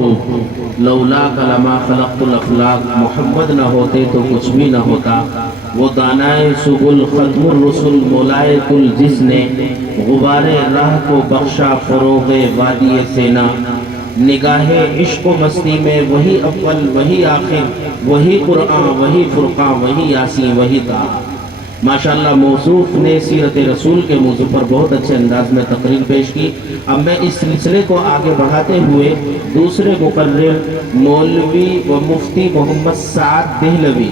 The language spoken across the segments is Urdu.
خوب، لولا کلما خلقت الافلاق، محمد نہ ہوتے تو کچھ بھی نہ ہوتا۔ وہ دانائے سبل ختم الرسل، مولائے کل جس نے غبار راہ کو بخشا فروغ وادی سینا۔ نگاہ عشق و مستی میں وہی اول وہی آخر، وہی قرآن وہی فرقان وہی یاسین وہی طٰہٰ۔ ماشاءاللہ موصوف نے سیرت رسول کے موضوع پر بہت اچھے انداز میں تقریر پیش کی۔ اب میں اس سلسلے کو آگے بڑھاتے ہوئے دوسرے مقرر مولوی و مفتی محمد سعد دہلوی،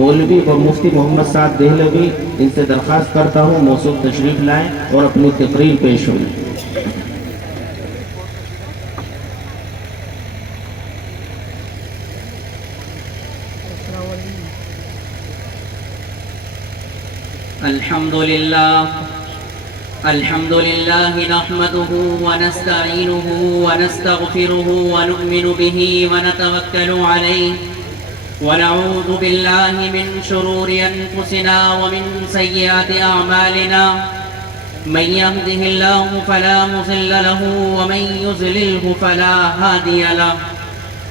مولوی و مفتی محمد سعد دہلوی، ان سے درخواست کرتا ہوں موصوف تشریف لائیں اور اپنی تقریر پیش ہوئی۔ الحمد لله نحمده ونستعينه ونستغفره ونؤمن به ونتوكل عليه ونعوذ بالله من شرور أنفسنا ومن سيئات أعمالنا من يهده الله فلا مضل له ومن يضلله فلا هادي له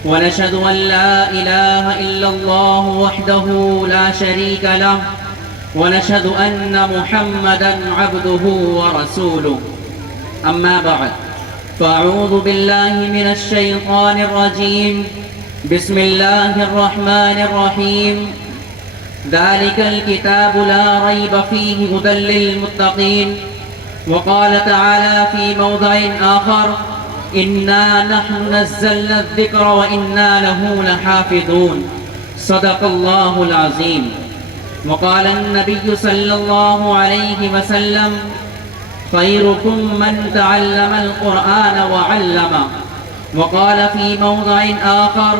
ونشهد أن لا إله إلا الله وحده لا شريك له ونشهد أن محمدًا عبده ورسوله أما بعد فأعوذ بالله من الشيطان الرجيم بسم الله الرحمن الرحيم ذلك الكتاب لا ريب فيه هدى للمتقين وقال تعالى في موضع آخر إنا نحن نزلنا الذكر وإنا له لحافظون صدق الله العظيم وقال النبي صلى الله عليه وسلم خيركم من تعلم القرآن وعلمه وقال في موضع آخر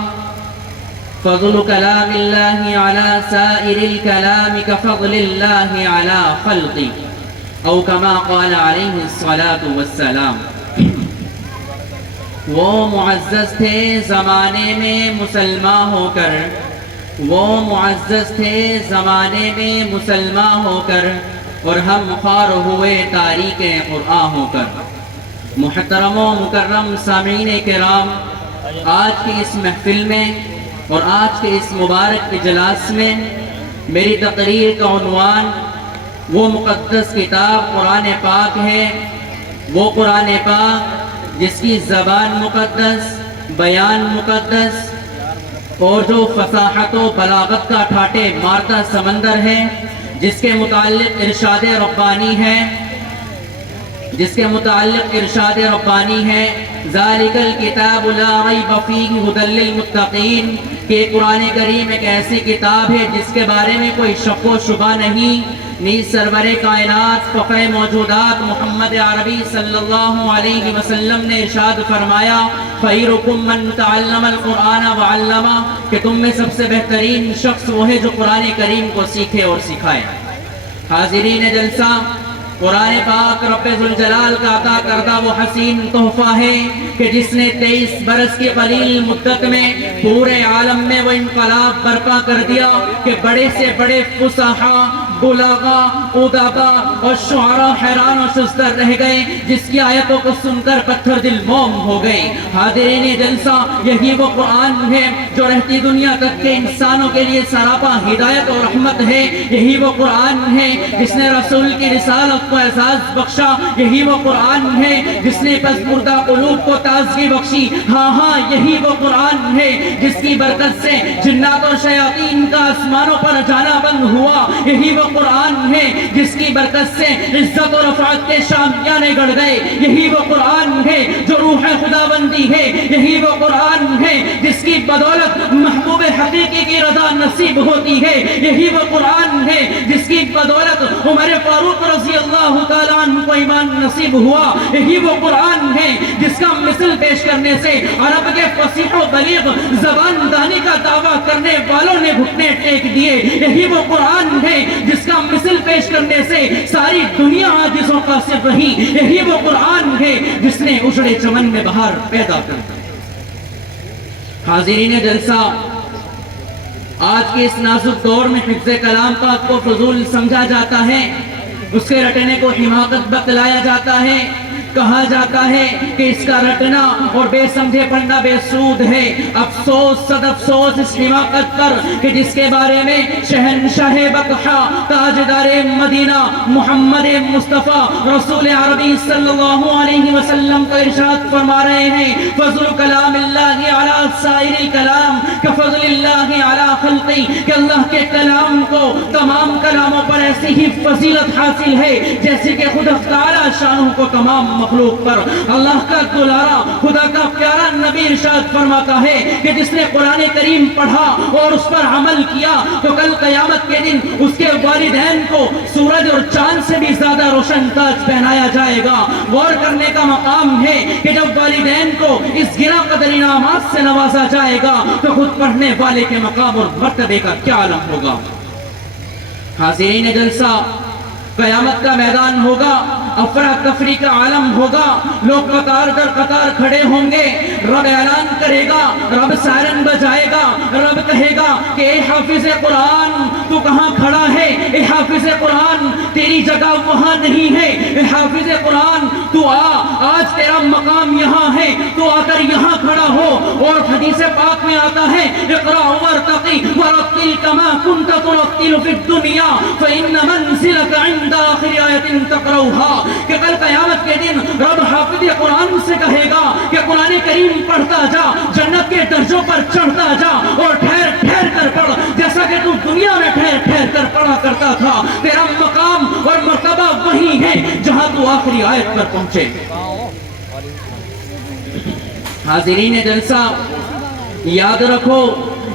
فضل كلام الله على سائر الكلام كفضل الله على خلقه أو كما قال عليه الصلاة والسلام۔ وہ معزز تھے زمانے میں مسلمان ہو کر، وہ معزز تھے زمانے میں مسلمان ہو کر، اور ہم خوار ہوئے تاریک قرآن ہو کر۔ محترم و مکرم سامعین کرام، آج کی اس محفل میں اور آج کے اس مبارک اجلاس میں میری تقریر کا عنوان وہ مقدس کتاب قرآن پاک ہے، وہ قرآن پاک جس کی زبان مقدس، بیان مقدس اور جو فصاحت و بلاغت کا ٹھاٹے مارتا سمندر ہے، جس کے متعلق ارشاد ربانی ہے، جس کے متعلق ارشاد ربانی ہے ذالک الکتاب لا ریب فیہ ھدی للمتقین، کہ قرآن کریم ایک ایسی کتاب ہے جس کے بارے میں کوئی شک و شبہ نہیں۔ نیز سرور کائنات فخر موجودات محمد عربی صلی اللہ علیہ وسلم نے ارشاد فرمایا خیرکم من تعلم القرآن وعلمہ، کہ تم میں سب سے بہترین شخص وہ ہے جو قرآن کریم کو سیکھے اور سکھائے۔ حاضرین جلسہ، قرآن پاک رب ذوالجلال کا عطا کردہ وہ حسین تحفہ ہے کہ جس نے 23 برس کی قلیل مدت میں پورے عالم میں وہ انقلاب برپا کر دیا کہ بڑے سے بڑے فصحاء، بلاغا، ادبا اور شعراء حیران و شزدر رہ گئے، جس کی آیتوں کو سن کر پتھر دل موم ہو گئے۔ حاضرین جلسہ، یہی وہ قرآن ہے جو رہتی دنیا تک کے انسانوں کے لیے سراپا ہدایت اور رحمت ہے۔ یہی وہ قرآن ہے جس نے رسول کی رسالت کو اعزاز بخشا۔ یہی وہ قرآن ہے جس نے پس مردہ قلوب کو تازگی بخشی۔ ہاں ہاں، یہی وہ قرآن ہے جس کی برکت سے جنات و شیاطین کا آسمانوں پر جانا بند ہوا۔ یہی وہ قرآن ہے جس کی برکت سے عزت و رفعت کے شامیانے گڑ گئے۔ یہی وہ قرآن ہے جو روح خداوندی ہے۔ یہی وہ قرآن ہے جس کی بدولت محبوب حقیقی کی رضا نصیب ہوتی ہے۔ یہی وہ قرآن ہے جس کی بدولت عمر فاروق رضی اللہ تعالیٰ عنہ کو ایمان نصیب ہوا۔ یہی وہ قرآن ہے جس کا مثل پیش کرنے سے عرب کے فصیح و بلیغ زبان دانی کا دعویٰ کرنے والوں نے گھٹنے ٹیک دیے۔ یہی وہ قرآن ہے جس کا مثل پیش کرنے سے ساری دنیا عاجزوں کا صرف رہی۔ یہی وہ قرآن ہے جس نے اجڑے چمن میں بہار پیدا کر دی۔ حاضرین جلسہ، آج کے اس نازک دور میں حفظ کلام پاک کو فضول سمجھا جاتا ہے، اس کے رٹنے کو حماقت بتلایا جاتا ہے، کہا جاتا ہے کہ اس کا رٹنا اور بے سمجھے پڑھنا بے سود ہے۔ افسوس صد افسوس اس حماقت پر کہ جس کے بارے میں شہنشاہ بطحا تاجدار مدینہ محمد مصطفیٰ رسول عربی صلی اللہ علیہ وسلم کو ارشاد فرما رہے ہیں، فضل کلام اللہ علی سائر الکلام کفضل اللہ علی خلقی، کہ اللہ کے کلام کو تمام کلاموں پر ایسی ہی فضیلت حاصل ہے جیسے کہ خدا تعالی شانہ کو تمام مخلوق پر۔ اللہ کا دلارا خدا کا پیارا نبی ارشاد فرماتا ہے کہ جس نے قرآن کریم پڑھا اور اس پر عمل کیا تو کل قیامت کے دن اس کے والدین کو سورج اور چاند سے بھی زیادہ روشن تاج پہنایا جائے گا۔ غور کرنے کا مقام ہے کہ جب والدین کو اس گرا قدر انعامات سے نوازا جائے گا تو خود پڑھنے والے کے مقام اور مرتبے کا کیا عالم ہوگا۔ حاضرین جلسہ، قیامت کا میدان ہوگا، افراتفری کا عالم ہوگا، لوگ قطار در قطار کھڑے ہوں گے، رب اعلان کرے گا، رب سائرن بجائے گا، رب کہے گا کہ اے حافظ قرآن تو کہاں کھڑا ہے، اے حافظ قرآن تیری جگہ وہاں نہیں ہے، اے حافظ قرآن تو آج تیرا مقام یہاں ہے، تو آ کر یہاں کھڑا ہو۔ اور حدیث پاک میں آتا ہے اقرأ وارتقی ورتل کما کنت ترتل فی الدنیا فإن منزلک عند آخر آیت تقرأها، کہ کل قیامت کے دن رب حافظ قرآن سے کہے گا کہ قرآن کریم پڑھتا جا، جنت کے درجوں پر چڑھتا جا اور ٹھہر ٹھہر کر پڑھ جیسا کہ تو دنیا میں ٹھہر ٹھہر کر پڑھا کرتا تھا۔ تیرا مقام اور مرتبہ وہی ہے جہاں تو آخری آیت پر پہنچے۔ حاضرین جلسہ، یاد رکھو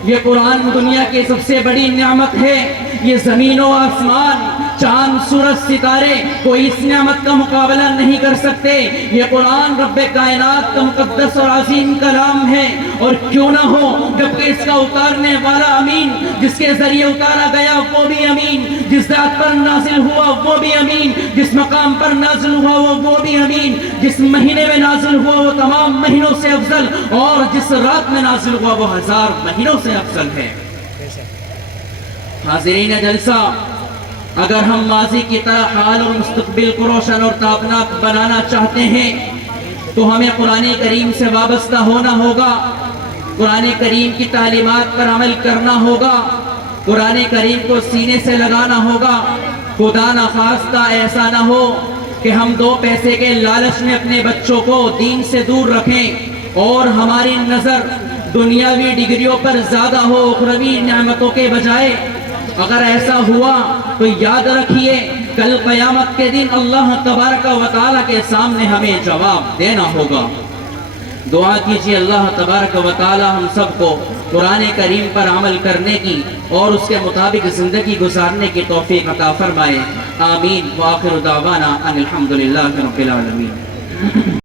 یہ قرآن دنیا کی سب سے بڑی نعمت ہے۔ یہ زمین و آسمان، چاند سورج ستارے کوئی اس نعمت کا مقابلہ نہیں کر سکتے۔ یہ قرآن رب کائنات کا مقدس اور عظیم کلام ہے، اور کیوں نہ ہو جبکہ اس کا اتارنے والا امین، جس کے ذریعے اتارا گیا وہ بھی امین، جس ذات پر نازل ہوا وہ بھی امین، جس مقام پر نازل ہوا وہ بھی امین، جس مہینے میں نازل ہوا وہ تمام مہینوں سے افضل، اور جس رات میں نازل ہوا وہ 1000 مہینوں سے افضل ہے۔ حاضرین جلسہ، اگر ہم ماضی کی طرح حال اور مستقبل کو روشن اور تابناک بنانا چاہتے ہیں تو ہمیں قرآن کریم سے وابستہ ہونا ہوگا، قرآن کریم کی تعلیمات پر عمل کرنا ہوگا، قرآن کریم کو سینے سے لگانا ہوگا۔ خدا نخواستہ ایسا نہ ہو کہ ہم 2 پیسے کے لالچ میں اپنے بچوں کو دین سے دور رکھیں اور ہماری نظر دنیاوی ڈگریوں پر زیادہ ہو اخروی نعمتوں کے بجائے۔ اگر ایسا ہوا تو یاد رکھیے کل قیامت کے دن اللہ تبارک و تعالیٰ کے سامنے ہمیں جواب دینا ہوگا۔ دعا کیجیے اللہ تبارک و تعالیٰ ہم سب کو قرآن کریم پر عمل کرنے کی اور اس کے مطابق زندگی گزارنے کی توفیق عطا فرمائے۔ آمین۔ وآخر دعوانا ان الحمدللہ رب العالمین۔